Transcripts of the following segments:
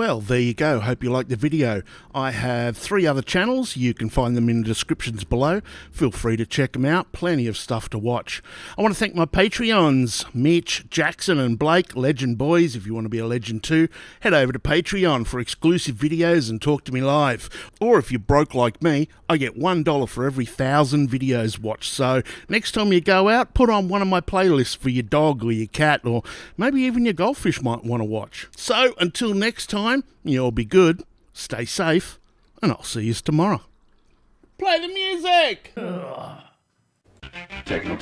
Well, there you go. Hope you liked the video. I have 3 other channels. You can find them in the descriptions below. Feel free to check them out. Plenty of stuff to watch. I want to thank my Patreons, Mitch, Jackson and Blake, Legend Boys. If you want to be a legend too, head over to Patreon for exclusive videos and talk to me live. Or if you're broke like me, I get $1 for every 1,000 videos watched. So next time you go out, put on one of my playlists for your dog or your cat, or maybe even your goldfish might want to watch. So until next time, you'll be good, stay safe, and I'll see you tomorrow. Play the music! Techno.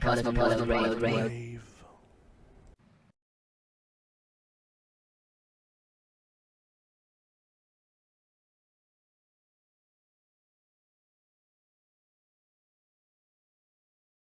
Cosmopolitan Rave.